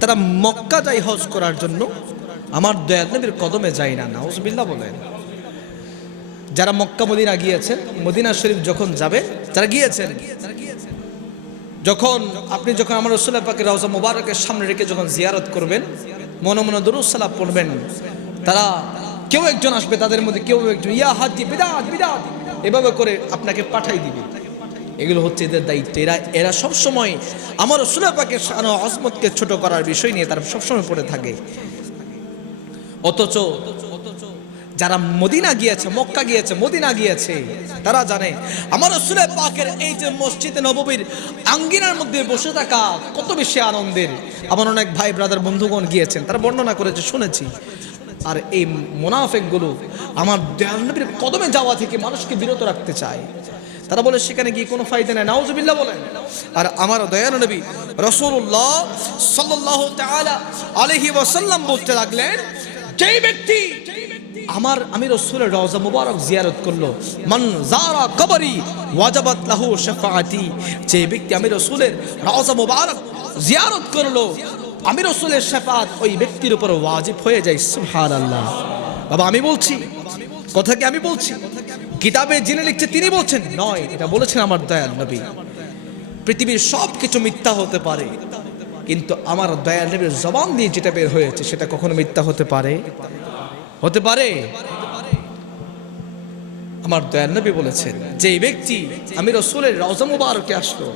তারা মক্কা যায় হজ করার জন্য, আমার দয়াল নবীর কদমে যায় না। নাউজুবিল্লাহ বলেন। যারা মক্কা মদিনা গিয়েছেন, মদিনা শরীফ যখন যাবে, যারা গিয়েছেন, যখন আমার রাসূলুল্লাহ পাকের রওজা মুবারকের সামনে রেখে যখন জিয়ারত করবেন, মনে মনে দুরূদ সালাম পড়বেন, তারা কেউ একজন আসবে, তাদের মধ্যে কেউ একজন ইয়া হাজি বিদাত বিদাত এভাবে করে আপনাকে পাঠাই দিবে। এগুলো হচ্ছে এদের দায়িত্ব। এরা সব সময় আমার রাসূলুল্লাহ পাকের শান ও আজমতকে ছোট করার বিষয় নিয়ে তারা সবসময় পড়ে থাকে। অথচ যারা মদিনা গিয়েছে, মক্কা গিয়েছে, মদিনা গিয়েছে, তারা জানে আমার রাসূলুল্লাহ পাকের এই যে মসজিদে নববীর আঙ্গিনার মধ্যে বসে থাকা কত বেশি আনন্দের। আমার অনেক ভাই ব্রাদার বন্ধুগণ গিয়েছেন, তারা বর্ণনা করেছে, শুনেছি। আর এই মুনাফিকগুলো আমার দয়াল নবীর কদমে যাওয়া থেকে মানুষকে বিরত রাখতে চায়। তারা বলে সেখানে গিয়ে কোনো ফায়দা নেই। নাউজুবিল্লাহ বলেন। আর আমার দয়াল নবী রাসূলুল্লাহ সাল্লাল্লাহু তাআলা আলাইহি ওয়াসাল্লাম বলতে লাগলেন, যেই ব্যক্তি আমি রাসূলের রওজা মুবারক জিয়ারত করলো, মান যারা কবরি ওয়াজাবাত লাহু শাফাআতি, যে ব্যক্তি আমি রাসূলের রওজা মুবারক জিয়ারত করলো, আমি রাসূলের শাফাআত ওই ব্যক্তির উপর ওয়াজিব হয়ে যায়। সুবহানাল্লাহ। বাবা আমি বলছি, কথা কি আমি বলছি? কিতাবে যিনি লিখছে তিনি বলছেন নয়, এটা বলেছেন আমার দয়াল নবী। পৃথিবীর সব কিছু মিথ্যা হতে পারে, কিন্তু আমার দয়াল নবীর জবান দিয়ে যেটা বের হয়েছে সেটা কখনো মিথ্যা হতে পারে? হতে পারে? আমার দয়াল নবী বলেছেন, যে ব্যক্তি আমি রাসূলের রওজা মুবারকে আসলো,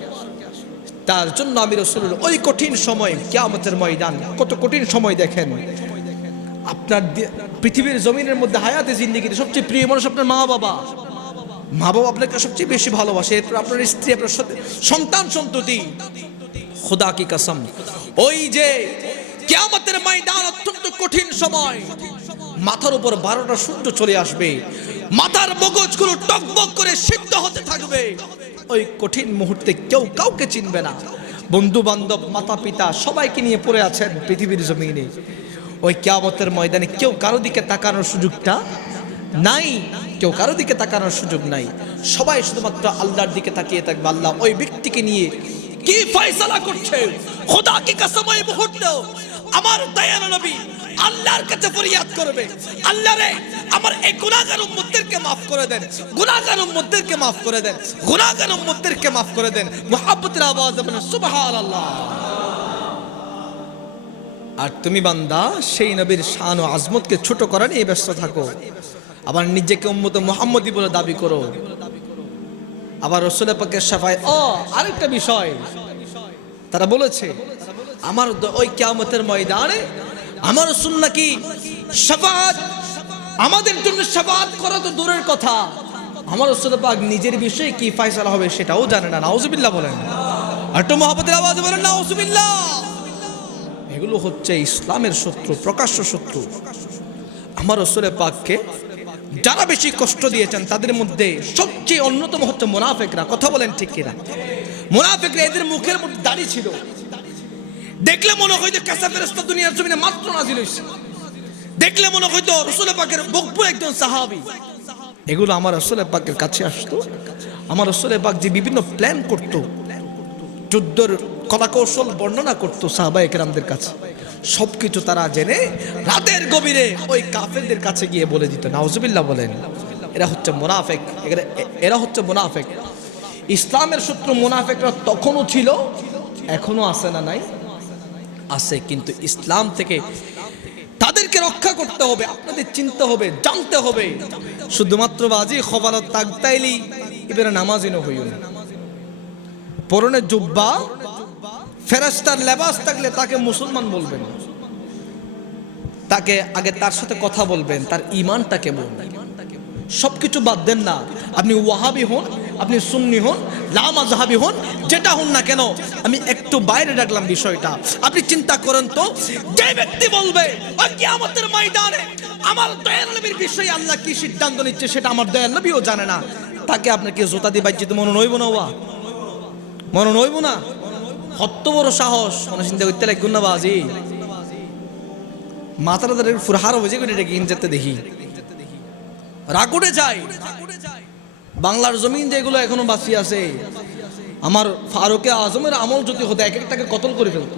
তার জন্য আমি রাসূলের ওই কঠিন সময়, কিয়ামতের ময়দান, কত কঠিন সময় দেখেন। আপনার পৃথিবীর জমিনের মধ্যে হায়াতে জিন্দেগিতে সবচেয়ে প্রিয় মানুষ আপনার মা বাবা। মা বাবা আপনাকে সবচেয়ে বেশি ভালোবাসে, এরপর আপনার স্ত্রী, আপনার সন্তান সন্ততি। খোদা কি কসম, ওই যে কিয়ামতের ময়দান অত্যন্ত কঠিন সময়, মাথার উপর 12টা সূর্য চলে আসবে, মাথার মগজগুলো টকবক করে সিদ্ধ হতে থাকবে। ওই কঠিন মুহূর্তে কেউ কাউকে চিনবে না। বন্ধু বান্ধব, মাতা পিতা সবাইকে নিয়ে পড়ে আছেন পৃথিবীর জমিনে। ওই কিয়ামতের ময়দানে কেউ কারো দিকে তাকানোর সুযোগটা নাই, কেউ কারো দিকে তাকানোর সুযোগ নাই। সবাই শুধুমাত্র আল্লাহর দিকে তাকিয়ে থাকবে। আল্লাহ ওই ব্যক্তিকে নিয়ে কি ফয়সালা করছে। খোদা কি কসম, এই মুহূর্তে আমার দয়াল নবী আল্লাহর কাছে ফরিয়াদ করবে, আল্লাহ রে আমার এই গুনাহগার উম্মতদেরকে maaf করে দেন, গুনাহগার উম্মতদেরকে maaf করে দেন, গুনাহগার উম্মতদেরকে maaf করে দেন। মুহাব্বতের আওয়াজে বলেন সুবহানাল্লাহ। আর তুমি বান্দা সেই নবীর শান ও আজমতকে ছোট করা নিয়ে ব্যস্ত থাকো, আবার নিজেকে উম্মতে মুহাম্মদী বলে দাবি করো, আবার রাসূলের পাকের শাফায়াত। আরেকটা বিষয় তারা বলেছে, আমার ওই কিয়ামতের ময়দানে আমার রাসূল নাকি শাফায়াত, আমাদের জন্য শাফায়াত করা তো দূরের কথা, আমার রাসূল পাক নিজের বিষয়ে কি ফয়সালা হবে সেটাও জানে না। নাউজুবিল্লাহ বলেন। আর একটু মুহাব্বতের আওয়াজে বলেন নাউজুবিল্লাহ। এগুলো হচ্ছে ইসলামের শত্রু, প্রকাশ্য শত্রু। আমার রাসূল পাককে যারা বেশি কষ্ট দিয়েছেন তাদের মধ্যে সবচেয়ে অন্যতম হচ্ছে মুনাফিকরা। কথা বলেন ঠিক কিনা? মুনাফিকরা, এদের মুখের মধ্যে দাড়ি ছিল, দেখলে মনে হইতো কাঁচা ফেরেশতা দুনিয়ার জমিনে মাত্র নাজিল হইছে, দেখলে মনে হইতো রাসূল পাকের বকবু একজন সাহাবী। এগুলো আমার রাসূল পাকের কাছে আসতো, আমার রাসূল পাক যে বিভিন্ন প্ল্যান করতো, যুদ্ধের কলাকৌশল বর্ণনা করতো সাহাবায়ে কেরামদের কাছে, সবকিছু তারা জেনে রাতের গভীরে ওই কাফেরদের কাছে গিয়ে বলে দিত। নাউজুবিল্লাহ বলেন। এরা হচ্ছে মুনাফিক, এরা হচ্ছে মুনাফিক। ইসলামের শত্রু মুনাফিকরা তখনও ছিল, এখনো আছে না? নাই, আছে। কিন্তু ইসলাম থেকে তাদেরকে রক্ষা করতে হবে, আপনাদের চিনতে হবে, জানতে হবে। শুধুমাত্র বাজি খবরত তাকতাইলি এবারে নামাজিনও হইও না। পরনে জুব্বা ফেরেশতার লেবাস থাকলে তাকে মুসলমান বলবেন, তাকে আগে তার সাথে কথা বলবেন, তার ঈমানটা কেমন। সবকিছু বাদ দেন না। আপনি ওয়াহাবি হন, আপনি সুন্নি হন, লা মাযহাবি হন, যেটা হন না কেন, আমি একটু বাইরে রাখলাম বিষয়টা। আপনি চিন্তা করেন তো, যে ব্যক্তি বলবে ওই কিয়ামতের ময়দানে আমার দয়াল নবীর বিষয়ে আল্লাহ কি সিদ্ধান্ত নিচ্ছে সেটা আমার দয়াল নবীও জানে না, তাকে আপনাকে জুতা দিয়ে বাজ্যিত মনে নইব না? মনে নইব না? কত বড় সাহস! মনে চিন্তা করতে লাগবে না বাজি, মাথাটা ধরে ফুরহার হয়ে যায় এটাকে ইনজাতে দেখি রাগুড়ে যায়। বাংলার জমিন যেগুলো এখনো বাঁচি আছে, আমার ফারুকে আজমের আমল যদি হতো এক একটাকে কতল করে ফেলতো।